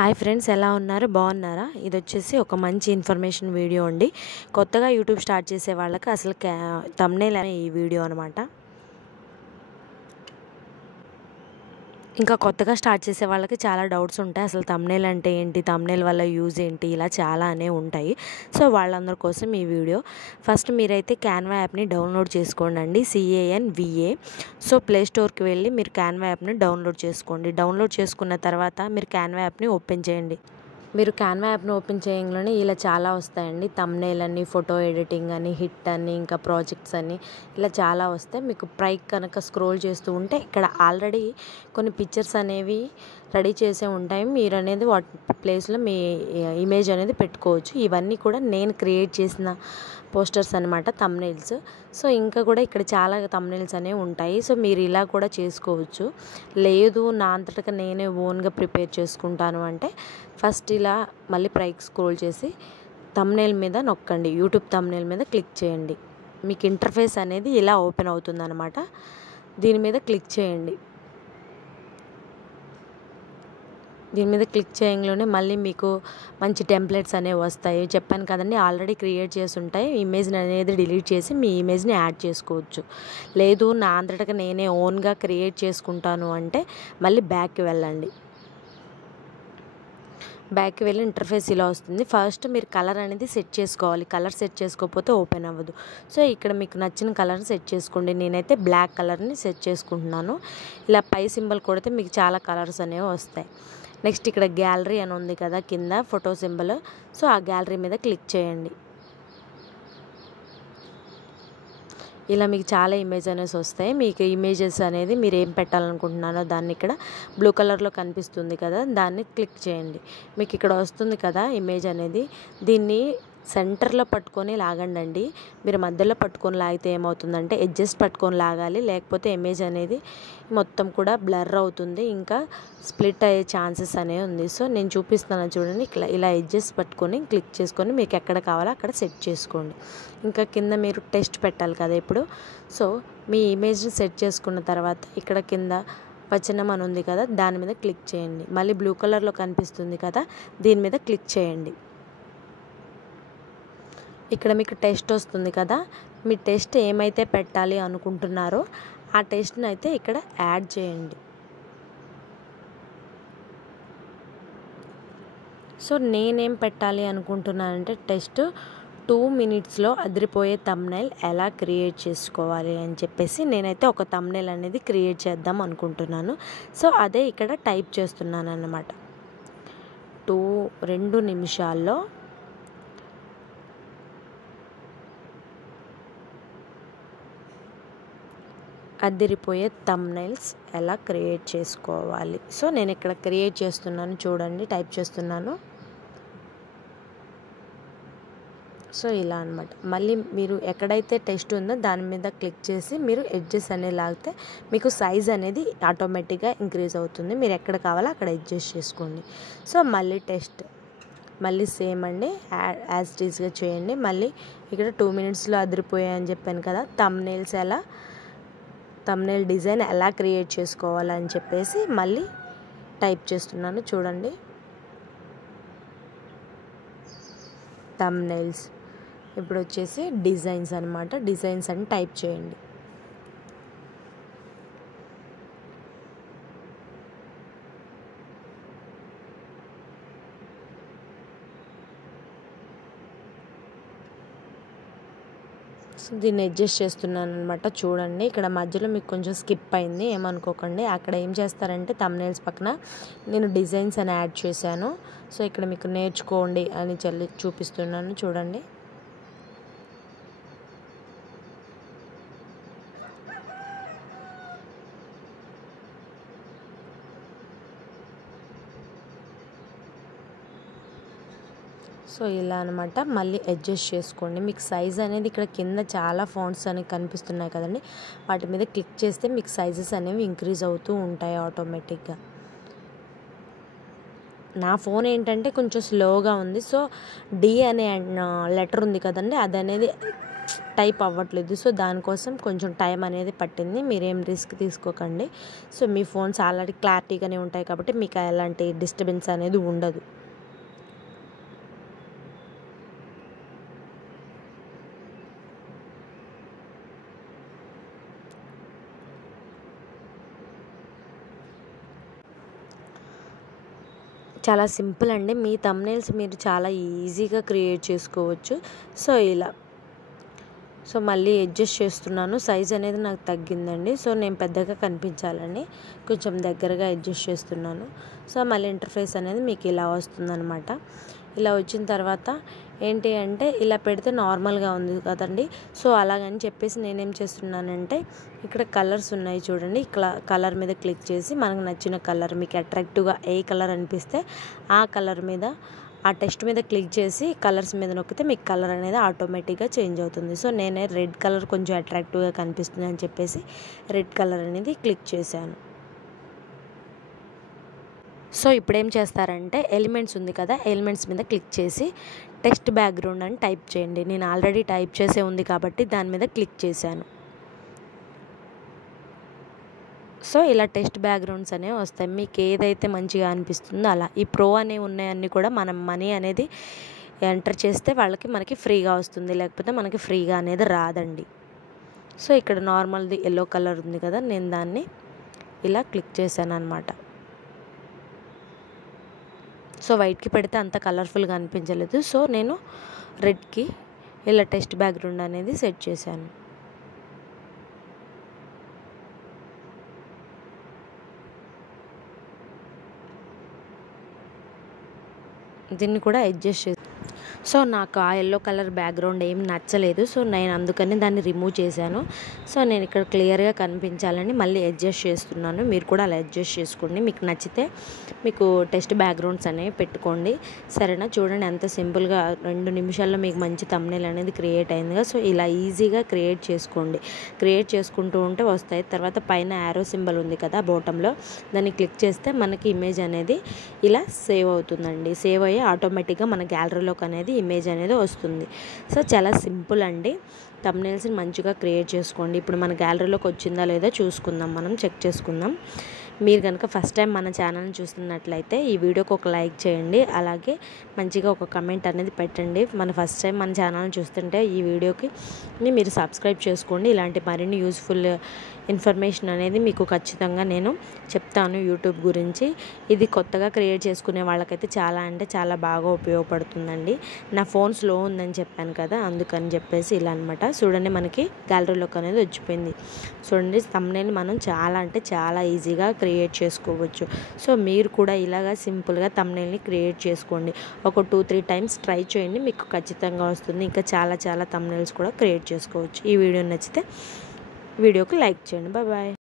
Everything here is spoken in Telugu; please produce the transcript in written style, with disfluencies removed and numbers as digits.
హాయ్ ఫ్రెండ్స్, ఎలా ఉన్నారు? బాగున్నారా? ఇది వచ్చేసి ఒక మంచి ఇన్ఫర్మేషన్ వీడియో అండి. కొత్తగా యూట్యూబ్ స్టార్ట్ చేసే వాళ్ళకి అసలు థంబ్నెయిల్ అనే ఈ వీడియో అనమాట. ఇంకా కొత్తగా స్టార్ట్ చేసే వాళ్ళకి చాలా డౌట్స్ ఉంటాయి. అసలు థంబ్నెయిల్ అంటే ఏంటి, థంబ్నెయిల్ వల్ల యూజ్ ఏంటి, ఇలా చాలా ఉంటాయి. సో వాళ్ళందరి కోసం ఈ వీడియో. ఫస్ట్ మీరైతే క్యాన్వా యాప్ని డౌన్లోడ్ చేసుకోండి, CANVA. సో ప్లే స్టోర్కి వెళ్ళి మీరు క్యాన్వా యాప్ని డౌన్లోడ్ చేసుకోండి. డౌన్లోడ్ చేసుకున్న తర్వాత మీరు క్యాన్వా యాప్ని ఓపెన్ చేయండి. మీరు క్యాన్వా యాప్ని ఓపెన్ చేయగానే ఇలా చాలా వస్తాయండి. థంబ్నెయిల్ అని, ఫోటో ఎడిటింగ్ అని, హిట్ అని, ఇంకా ప్రాజెక్ట్స్ అని, ఇలా చాలా వస్తాయి. మీకు పైకి కనుక స్క్రోల్ చేస్తూ ఉంటే ఇక్కడ ఆల్రెడీ కొన్ని పిక్చర్స్ అనేవి రెడీ చేసే ఉంటాయి. మీరు అనేది వాటి ప్లేస్లో మీ ఇమేజ్ అనేది పెట్టుకోవచ్చు. ఇవన్నీ కూడా నేను క్రియేట్ చేసిన పోస్టర్స్ అనమాట, థంబ్నెయిల్స్. సో ఇంకా కూడా ఇక్కడ చాలా థంబ్నెయిల్స్ అనేవి ఉంటాయి. సో మీరు ఇలా కూడా చేసుకోవచ్చు. లేదు నా అంతటా నేనే ఓన్గా ప్రిపేర్ చేసుకుంటాను అంటే ఫస్ట్ ఇలా మళ్ళీ పైకి స్క్రోల్ చేసి థంబ్నెయిల్ మీద నొక్కండి. యూట్యూబ్ థంబ్నెయిల్ మీద క్లిక్ చేయండి. మీకు ఇంటర్ఫేస్ అనేది ఇలా ఓపెన్ అవుతుంది అనమాట. దీని మీద క్లిక్ చేయండి. దీని మీద క్లిక్ చేయగానే మళ్ళీ మీకు మంచి టెంప్లెట్స్ అనేవి వస్తాయి. చెప్పాను కదండి, ఆల్రెడీ క్రియేట్ చేసి ఉంటాయి. ఇమేజ్ని అనేది డిలీట్ చేసి మీ ఇమేజ్ని యాడ్ చేసుకోవచ్చు. లేదు నా అంతటా నేనే ఓన్గా క్రియేట్ చేసుకుంటాను అంటే మళ్ళీ బ్యాక్కి వెళ్ళండి. బ్యాక్కి వెళ్ళి ఇంటర్ఫేస్ ఇలా వస్తుంది. ఫస్ట్ మీరు కలర్ అనేది సెట్ చేసుకోవాలి. కలర్ సెట్ చేసుకోకపోతే ఓపెన్ అవ్వదు. సో ఇక్కడ మీకు నచ్చిన కలర్ని సెట్ చేసుకోండి. నేనైతే బ్లాక్ కలర్ని సెట్ చేసుకుంటున్నాను. ఇలా పై సింబల్ కొడితే మీకు చాలా కలర్స్ అనేవి వస్తాయి. నెక్స్ట్ ఇక్కడ గ్యాలరీ అని ఉంది కదా కింద ఫోటో సింబల్. సో ఆ గ్యాలరీ మీద క్లిక్ చేయండి. ఇలా మీకు చాలా ఇమేజ్ అనేసి వస్తాయి. మీకు ఇమేజెస్ అనేది మీరు ఏం పెట్టాలనుకుంటున్నారో దాన్ని ఇక్కడ బ్లూ కలర్లో కనిపిస్తుంది కదా, దాన్ని క్లిక్ చేయండి. మీకు ఇక్కడ వస్తుంది కదా ఇమేజ్ అనేది, దీన్ని సెంటర్లో పట్టుకొని లాగండి. మీరు మధ్యలో పట్టుకొని లాగితే ఏమవుతుందంటే ఎడ్జెస్ పట్టుకొని లాగాలి, లేకపోతే ఇమేజ్ అనేది మొత్తం కూడా బ్లర్ అవుతుంది, ఇంకా స్ప్లిట్ అయ్యే ఛాన్సెస్ అనేవి ఉంది. సో నేను చూపిస్తున్నాను చూడండి. ఇలా ఎడ్జెస్ పట్టుకొని క్లిక్ చేసుకొని మీకు ఎక్కడ కావాలో అక్కడ సెట్ చేసుకోండి. ఇంకా కింద మీరు టెస్ట్ పెట్టాలి కదా ఇప్పుడు. సో మీ ఇమేజ్ని సెట్ చేసుకున్న తర్వాత ఇక్కడ కింద వచనం అని ఉంది కదా, దాని మీద క్లిక్ చేయండి. మళ్ళీ బ్లూ కలర్లో కనిపిస్తుంది కదా, దీని మీద క్లిక్ చేయండి. ఇక్కడ మీకు టెస్ట్ వస్తుంది కదా, మీ టెస్ట్ ఏమైతే పెట్టాలి అనుకుంటున్నారో ఆ టెస్ట్ని అయితే ఇక్కడ యాడ్ చేయండి. సో నేనేం పెట్టాలి అనుకుంటున్నానంటే టెస్ట్ 2 minutesలో అదిరిపోయే థంబ్నెయిల్ ఎలా క్రియేట్ చేసుకోవాలి అని చెప్పేసి నేనైతే ఒక థంబ్నెయిల్ అనేది క్రియేట్ చేద్దాం అనుకుంటున్నాను. సో అదే ఇక్కడ టైప్ చేస్తున్నాను అన్నమాట. 2 నిమిషాల్లో అదిరిపోయే థంబ్నెయిల్స్ ఎలా క్రియేట్ చేసుకోవాలి. సో నేను ఇక్కడ క్రియేట్ చేస్తున్నాను చూడండి, టైప్ చేస్తున్నాను. సో ఇలా అనమాట. మళ్ళీ మీరు ఎక్కడైతే టెస్ట్ ఉందో దాని మీద క్లిక్ చేసి మీరు ఎడ్జెస్ అనేది లాగితే మీకు సైజ్ అనేది ఆటోమేటిక్గా ఇంక్రీజ్ అవుతుంది. మీరు ఎక్కడ కావాలో అక్కడ అడ్జస్ట్ చేసుకోండి. సో మళ్ళీ టెస్ట్ మళ్ళీ సేమ్ అండి, యాజ్ ఇట్ ఈస్గా చేయండి. మళ్ళీ ఇక్కడ 2 minutesలో అదిరిపోయాయని చెప్పాను కదా, థంబ్నెయిల్ డిజైన్ ఎలా క్రియేట్ చేసుకోవాలని చెప్పేసి మళ్ళీ టైప్ చేస్తున్నాను చూడండి. థంబ్నెయిల్స్ ఇప్పుడు వచ్చేసి డిజైన్స్ అనమాట. డిజైన్స్ అని టైప్ చేయండి. సో దీన్ని అడ్జస్ట్ చేస్తున్నాను అనమాట చూడండి. ఇక్కడ మధ్యలో మీకు కొంచెం స్కిప్ అయింది, ఏమనుకోకండి. అక్కడ ఏం చేస్తారంటే థంబ్నెయిల్స్ పక్కన నేను డిజైన్స్ అని యాడ్ చేశాను. సో ఇక్కడ మీకు నేర్చుకోండి అని చూపిస్తున్నాను చూడండి. సో ఇలా అనమాట. మళ్ళీ అడ్జస్ట్ చేసుకోండి. మీకు సైజ్ అనేది ఇక్కడ కింద చాలా ఫాంట్స్ అనేవి కనిపిస్తున్నాయి కదండి, వాటి మీద క్లిక్ చేస్తే మీకు సైజెస్ అనేవి ఇంక్రీజ్ అవుతూ ఉంటాయి ఆటోమేటిక్గా. నా ఫోన్ ఏంటంటే కొంచెం స్లోగా ఉంది. సో D అనే లెటర్ ఉంది కదండి, అది అనేది టైప్ అవ్వట్లేదు. సో దానికోసం కొంచెం టైం అనేది పట్టింది. మీరేం రిస్క్ తీసుకోకండి. సో మీ ఫోన్స్ ఆల్రెడీ క్లారిటీగానే ఉంటాయి కాబట్టి మీకు ఎలాంటి డిస్టర్బెన్స్ అనేది ఉండదు. చాలా సింపుల్ అండి. మీ థంబ్నెయిల్స్ మీరు చాలా ఈజీగా క్రియేట్ చేసుకోవచ్చు. సో ఇలా సో మళ్ళీ అడ్జస్ట్ చేస్తున్నాను. సైజ్ అనేది నాకు తగ్గిందండి. సో నేను పెద్దగా కనిపించాలని కొంచెం దగ్గరగా అడ్జస్ట్ చేస్తున్నాను. సో మళ్ళీ ఇంటర్ఫేస్ అనేది మీకు ఇలా వస్తుందన్నమాట. ఇలా వచ్చిన తర్వాత ఏంటి అంటే ఇలా పెడితే నార్మల్గా ఉంది కదండి. సో అలాగని చెప్పేసి నేనేం చేస్తున్నానంటే ఇక్కడ కలర్స్ ఉన్నాయి చూడండి. కలర్ మీద క్లిక్ చేసి మనకు నచ్చిన కలర్, మీకు అట్రాక్టివ్గా ఏ కలర్ అనిపిస్తే ఆ కలర్ మీద ఆ టెక్స్ట్ మీద క్లిక్ చేసి కలర్స్ మీద నొక్కితే మీకు కలర్ అనేది ఆటోమేటిక్గా చేంజ్ అవుతుంది. సో నేనే రెడ్ కలర్ కొంచెం అట్రాక్టివ్గా కనిపిస్తుంది అని చెప్పేసి రెడ్ కలర్ అనేది క్లిక్ చేశాను. సో ఇప్పుడేం చేస్తారంటే ఎలిమెంట్స్ ఉంది కదా, ఎలిమెంట్స్ మీద క్లిక్ చేసి టెక్స్ట్ బ్యాక్గ్రౌండ్ అని టైప్ చేయండి. నేను ఆల్రెడీ టైప్ చేసే ఉంది కాబట్టి దాని మీద క్లిక్ చేశాను. సో ఇలా టెక్స్ట్ బ్యాక్గ్రౌండ్స్ అనేవి వస్తాయి. మీకు ఏదైతే మంచిగా అనిపిస్తుందో అలా. ఈ ప్రో అనేవి ఉన్నాయన్నీ కూడా మనం మనీ అనేది ఎంటర్ చేస్తే మనకి ఫ్రీగా వస్తుంది, లేకపోతే మనకి ఫ్రీగా అనేది రాదండి. సో ఇక్కడ నార్మల్ది ఎల్లో కలర్ ఉంది కదా, నేను దాన్ని ఇలా క్లిక్ చేశాను అనమాట. సో వైట్కి పెడితే అంత కలర్ఫుల్గా అనిపించలేదు. సో నేను రెడ్కి ఇలా టెక్స్ట్ బ్యాక్గ్రౌండ్ అనేది సెట్ చేశాను. దీన్ని కూడా అడ్జస్ట్ చేసి సో నాకు ఆ ఎల్లో కలర్ బ్యాక్గ్రౌండ్ ఏం నచ్చలేదు. సో నేను అందుకని దాన్ని రిమూవ్ చేశాను. సో నేను ఇక్కడ క్లియర్గా కనిపించాలని మళ్ళీ అడ్జస్ట్ చేస్తున్నాను. మీరు కూడా అలా అడ్జస్ట్ చేసుకోండి. మీకు నచ్చితే మీకు టెక్స్ట్ బ్యాక్గ్రౌండ్స్ అనేవి పెట్టుకోండి. సరేనా? చూడండి ఎంత సింపుల్గా 2 నిమిషాల్లో మీకు మంచి థంబ్నెయిల్ అనేది క్రియేట్ అయిందిగా. సో ఇలా ఈజీగా క్రియేట్ చేసుకోండి. క్రియేట్ చేసుకుంటూ ఉంటే వస్తాయి. తర్వాత పైన యారో సింబల్ ఉంది కదా బాటంలో, దాన్ని క్లిక్ చేస్తే మనకి ఇమేజ్ అనేది ఇలా సేవ్ అవుతుందండి. సేవ్ అయ్యి ఆటోమేటిక్గా మన గ్యాలరీలోకి అనేది ఇమేజ్ అనేది వస్తుంది. సో చాలా సింపుల్ అండి. థంబ్నెయిల్స్ని మంచిగా క్రియేట్ చేసుకోండి. ఇప్పుడు మన గ్యాలరీలోకి వచ్చిందా లేదా చూసుకుందాం, మనం చెక్ చేసుకుందాం. మీరు కనుక ఫస్ట్ టైం మన ఛానల్ని చూస్తున్నట్లయితే ఈ వీడియోకి ఒక లైక్ చేయండి. అలాగే మంచిగా ఒక కమెంట్ అనేది పెట్టండి. ఫస్ట్ టైం మన ఛానల్ని చూస్తుంటే ఈ వీడియోకి మీరు సబ్స్క్రైబ్ చేసుకోండి. ఇలాంటి మరిన్ని యూస్ఫుల్ ఇన్ఫర్మేషన్ అనేది మీకు ఖచ్చితంగా నేను చెప్తాను యూట్యూబ్ గురించి. ఇది కొత్తగా క్రియేట్ చేసుకునే వాళ్ళకైతే చాలా అంటే చాలా బాగా ఉపయోగపడుతుందండి. నా ఫోన్ స్లో ఉందని చెప్పాను కదా, అందుకని చెప్పేసి ఇలా అనమాట. చూడండి మనకి గ్యాలరీలోకి అనేది వచ్చిపోయింది. చూడండి థంబ్నెయిల్ మనం చాలా అంటే చాలా ఈజీగా క్రియేట్ చేసుకోవచ్చు. సో మీరు కూడా ఇలాగా సింపుల్గా థంబ్నెయిల్ని క్రియేట్ చేసుకోండి. ఒక 2-3 టైమ్స్ ట్రై చేయండి, మీకు ఖచ్చితంగా వస్తుంది. ఇంకా చాలా థంబ్నెయిల్స్ కూడా క్రియేట్ చేసుకోవచ్చు. ఈ వీడియో నచ్చితే వీడియోకి లైక్ చేయండి. బాయ్.